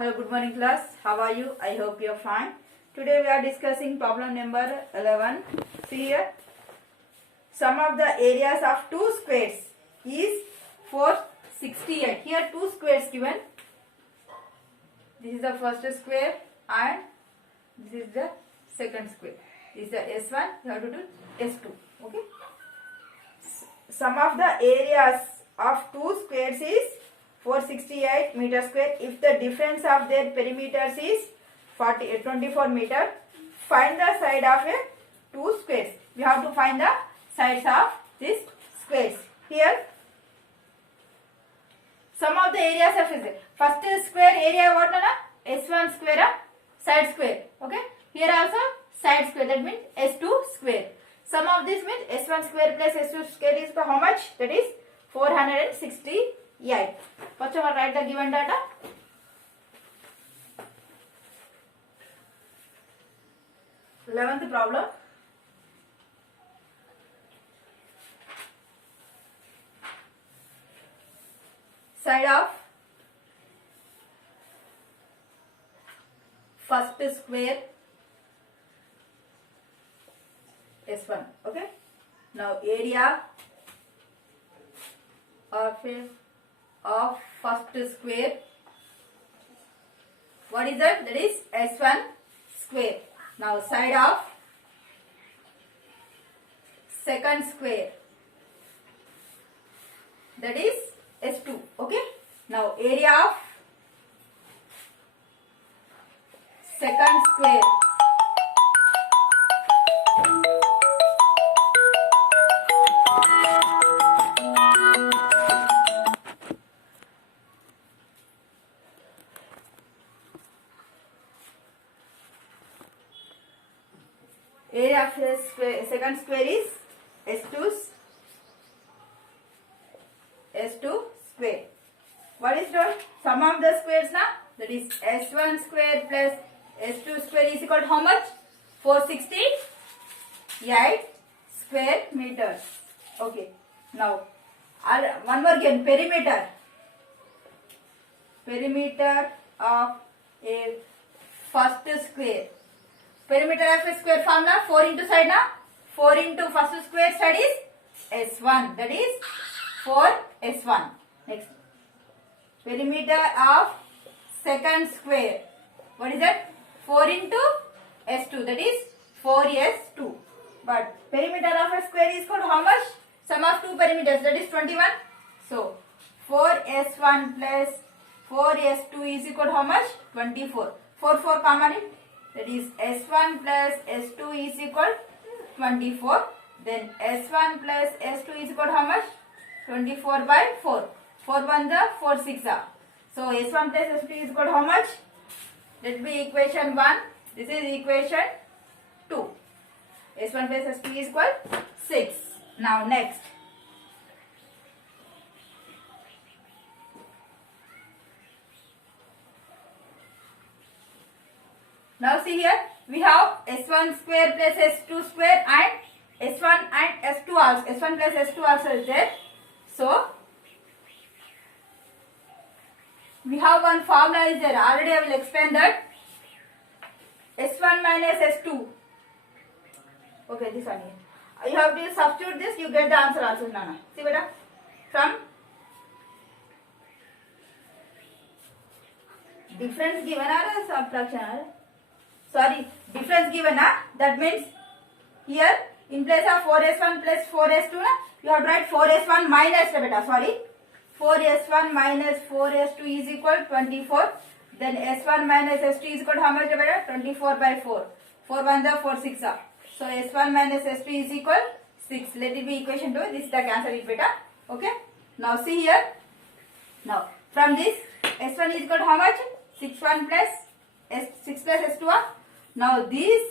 Hello, good morning class. How are you? I hope you are fine. Today we are discussing problem number 11. See here. Sum of the areas of two squares is 468. Here two squares given. This is the first square and this is the second square. This is the S1. You have to do S2. Okay. Sum of the areas of two squares is 468 meter square. If the difference of their perimeters is 24 meter, find the side of a two squares. We have to find the sides of these squares. Here, sum of the areas of this. First square area what na? S1 square, side square. Okay. Here also side square. That means S2 square. Sum of this means S1 square plus S2 square is how much? That is 468. First of all, write the given data. Eleventh problem. Side of first square S1. Okay. Now area of first square. What is that? That is S1 square. Now side of second square. That is S2. Okay. Now area of second square. Area of second square is S2 square. What is done? Sum of the squares now? That is S1 square plus S2 square is equal to how much? 468 square meters. Okay. Now, one more again, perimeter. Perimeter of a first square. Perimeter of a square formula 4 into side na? 4 into first square side is S1. That is 4S1. Next. Perimeter of second square. What is that? 4 into S2. That is 4S2. But perimeter of a square is called how much? Sum of two perimeters. That is 21. So 4S1 plus 4S2 is equal to how much? 24. 4 common in. That is S1 plus S2 is equal to 24. Then S1 plus S2 is equal to how much? 24 by 4. 4 1 the 4 6 are. So S1 plus S2 is equal to how much? That will be equation 1. This is equation 2. S1 plus S2 is equal to 6. Now next. Now see here, we have S1 square plus S2 square and S1 and S2 also. S1 plus S2 also is there. So, we have one formula is there. Already I will explain that. S1 minus S2. Okay, this one here. You have to substitute this, you get the answer also, Nana. See beta? From difference given or subtraction? Sorry, difference given, that means here in place of 4S1 plus 4S2, you have to write 4S1 minus, beta, sorry, 4S1 minus 4S2 is equal to 24. Then S1 minus S2 is equal to how much, beta? 24 by 4. 4 1 the 4 6 are. So S1 minus S2 is equal to 6. Let it be equation 2. This is the cancel it, beta. Okay. Now see here. Now from this S1 is equal to how much? 6 1 plus S6 plus S2. Now this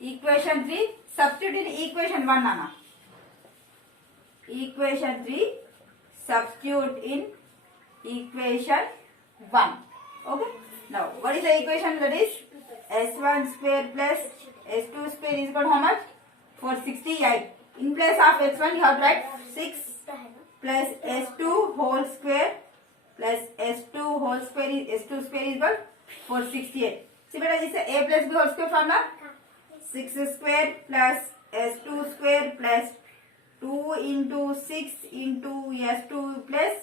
equation 3 substitute in equation 1, Nana. Equation 3 substitute in equation 1. Okay. Now what is the equation? That is S1 square plus S2 square is equal to how much? 468. In place of S1 you have to write 6 plus S2 whole square plus S2 whole whole square is s2 square is equal 468. See beta, this is a plus b whole square formula. 6 square plus s2 square plus 2 into 6 into s2 plus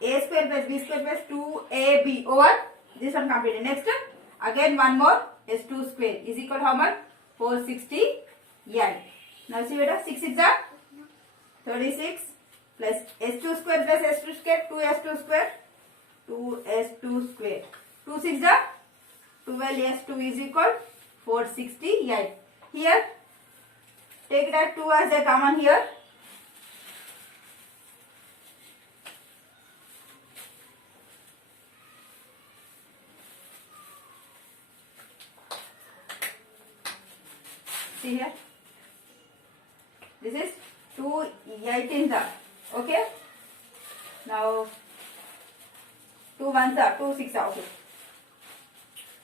a square plus b square plus 2ab over this one completed. Next, again one more s2 square is equal to how much? 468. Now see beta, 6 is the 36 plus s2 square plus s2 square 2s2 square 2s2 square 2 6 the 12s2 is equal 468. Here take that 2 as a common here. See here, this is 2 18 are okay. Now 2 1s are 2 6 are okay.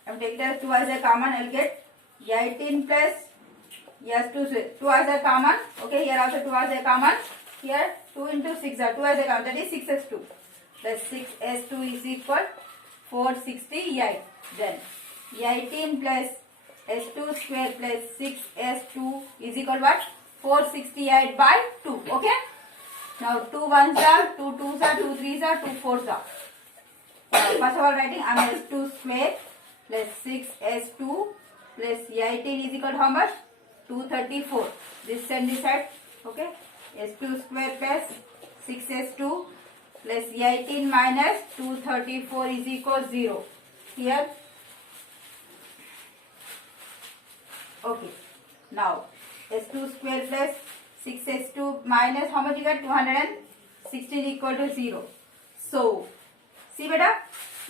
I am taking that 2 as a common. I will get 18 plus yes 2 as a common. Okay, here also 2 as a common. Here 2 into 6 are 2 as a common. That is 6s2 plus 6s2 is equal 468. Then 18 plus s2 square plus 6s2 is equal what? 468 by 2. Okay. Now 2 1s are 2 2s are 2 3s are 2 4s are. First of all writing I am s2 square plus 6s2 plus 18 is equal to how much? 234. This and this side. Okay. s2 square plus 6s2 plus 18 minus 234 is equal to 0. Here. Okay. Now s2 square plus 6s2 minus how much you get? 216 equal to 0. So see beta,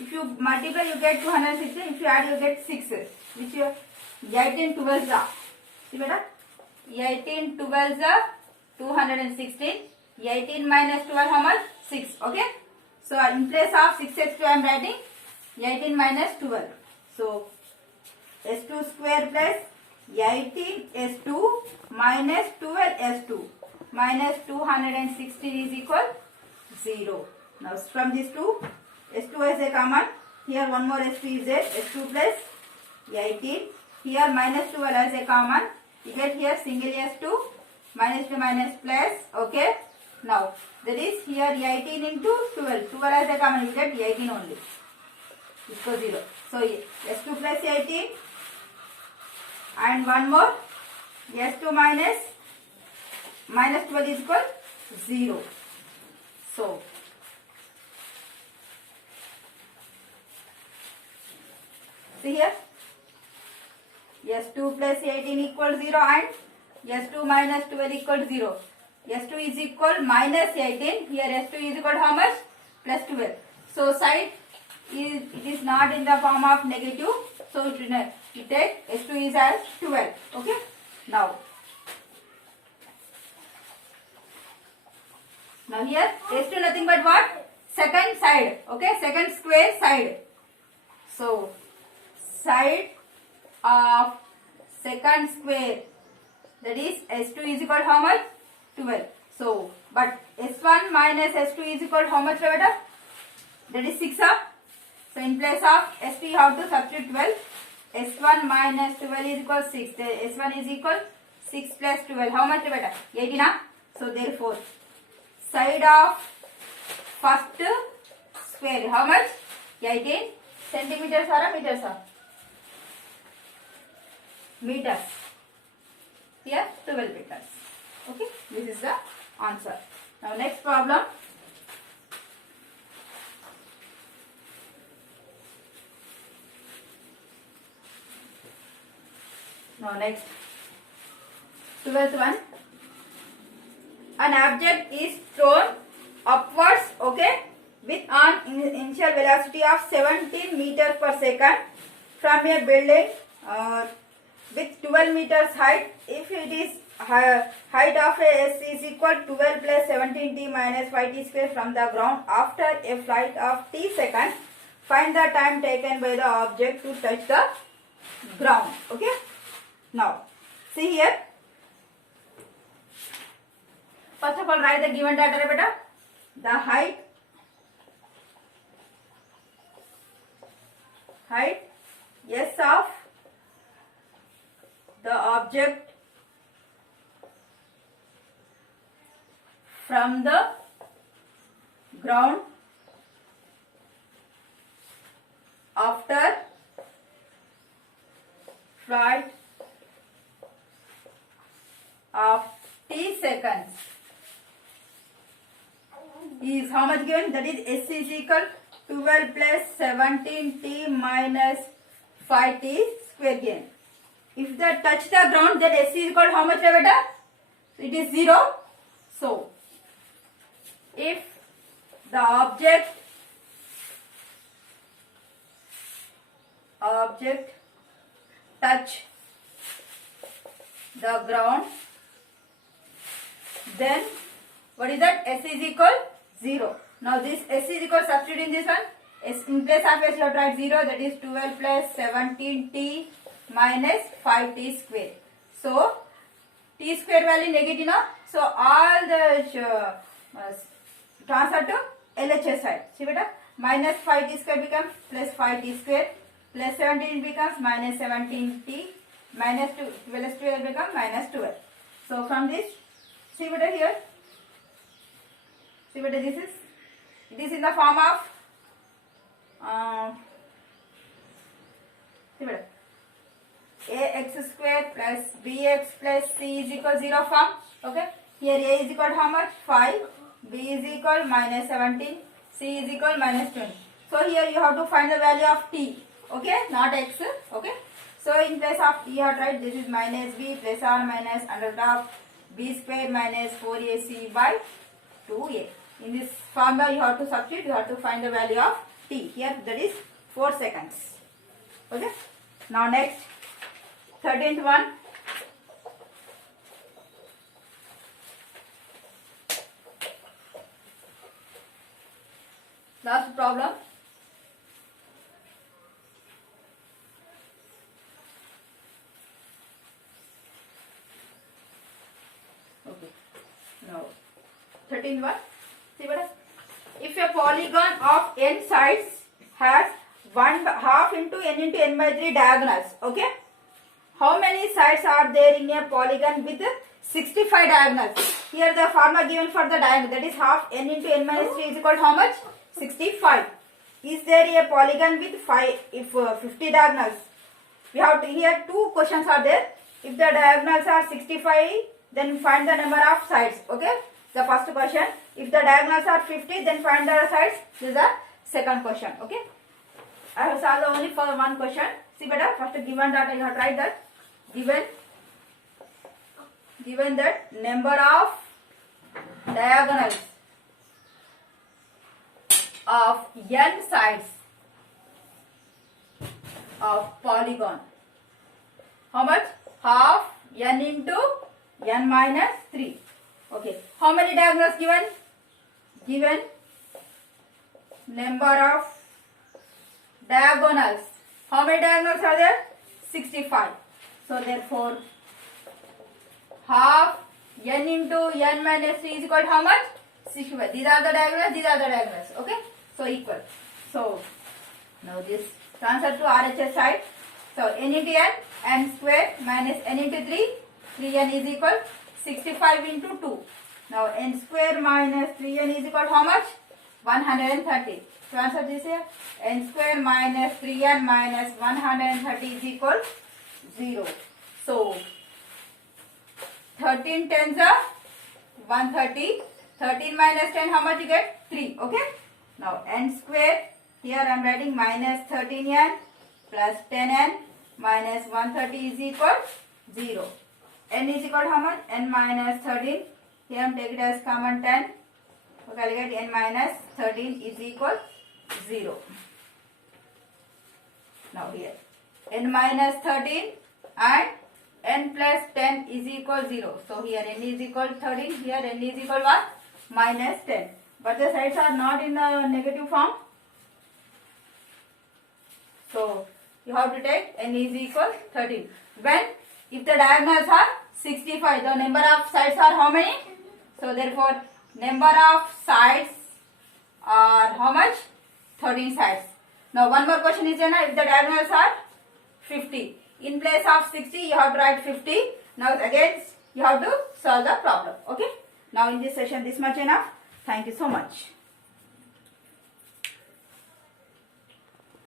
if you multiply you get 216, if you add you get 6, which you 18 12s are. See beta, 18 12s are 216. 18 minus 12 how much? 6. Okay. So in place of 6s2 I am writing 18 minus 12. So s2 square plus 18 s2 minus 12 s2 minus 216 is equal 0. Now from these two, s2 as a common. Here one more s2 is there. s2 plus 18. Here minus 12 as a common. You get here single s2 minus 2 minus plus. Okay. Now that is here 18 into 12. 12 as a common. You get 18 only. This goes 0. So s2 plus 18. And one more s2 minus 12 is equal 0. So see here s2 plus 18 equal 0 and s2 minus 12 equal 0. s2 is equal minus 18. Here s2 is equal to how much? Plus 12. So side it is not in the form of negative. So you take s2 is as 12. Okay. Now here s2 nothing but what? Second side. Okay. Second square side. So side of second square, that is s2 is equal to how much? 12. So but s1 minus s2 is equal to how much beta? That is 6. So in place of s2 you have to substitute 12. s1 minus 12 is equal to 6. s1 is equal 6 plus 12. How much beta? 18. So therefore side of first square how much? 18 centimeters or meters? Meters. Here 12 meters. Okay. This is the answer. Now next problem. Now next 12th one. An object is thrown upwards, okay, with an initial velocity of 17 meters per second from a building with 12 meters height. If it is height of a s is equal to 12 plus 17t minus 5t square from the ground after a flight of t seconds, find the time taken by the object to touch the ground. Okay. Now see here. First of all, write the given data beta. The height height S of the object from the ground after flight of t seconds is how much given? That is S is equal 12 plus 17t minus 5t square given. If they touch the ground, then S is equal to how much, beta? It is 0. So, if the object touch the ground, then what is that? S is equal 0. Now this S is equal, substitute in this one. S in place of S you have to write 0, that is 12 plus 17t minus 5t square. So t square value negative now. So all the transfer to LHS side. See beta, minus 5t square becomes plus 5t square, plus 17 becomes minus 17t, minus 12 becomes minus 12. So from this, see beta here, see beta, this is, it is in the form of see beta, ax square plus bx plus c is equal 0 form. Okay, here a is equal to how much? 5, b is equal minus 17, c is equal minus 20. So here you have to find the value of t. Okay, not x. Okay, so in place of you have to write this is minus b plus or minus under root of b square minus 4ac by 2a. In this formula you have to substitute, you have to find the value of t. Here that is 4 seconds. Okay, now next 13th one. Last problem. Okay, now 13th one. See what? If a polygon of n sides has 1/2 into n into n by 3 diagonals, okay? How many sides are there in a polygon with 65 diagonals? Here the formula given for the diagonal, that is half n into n minus 3 is equal to how much? 65. Is there a polygon with 50 diagonals? We have to, here two questions are there. If the diagonals are 65, then find the number of sides. Okay, the first question. If the diagonals are 50, then find the sides. This is the second question. Okay, I have solved only for one question. See better, first given that you have tried that. Given that number of diagonals of n sides of polygon. How much? Half n into n minus 3. Okay. How many diagonals given? Given number of diagonals. How many diagonals are there? 65. So therefore, half n into n minus 3 is equal to how much? 65. These are the diagonals, these are the diagonals. Okay. So equal. So now this transfer to RHS side. So n into n square minus n into 3. 3n is equal 65 into 2. Now n square minus 3n is equal to how much? 130. So answer this here. N square minus 3n minus 130 is equal 0. So 13 tens are 130. 13 minus 10, how much you get? 3. Okay. Now n square, here I am writing minus 13n plus 10n minus 130 is equal 0. N is equal to how much? N minus 13. Here I am taking it as common 10. Okay, I will get n minus 13 is equal 0. Now here n minus 13 and n plus 10 is equal 0. So here n is equal 13. Here n is equal 1 minus 10. But the sides are not in the negative form. So you have to take n is equal 13. When if the diagonals are 65, the number of sides are how many? So therefore number of sides are how much? 13 sides. Now one more question is if the diagonals are 50. In place of 60 you have to write 50. Now again you have to solve the problem. Okay. Now in this session this much enough. Thank you so much.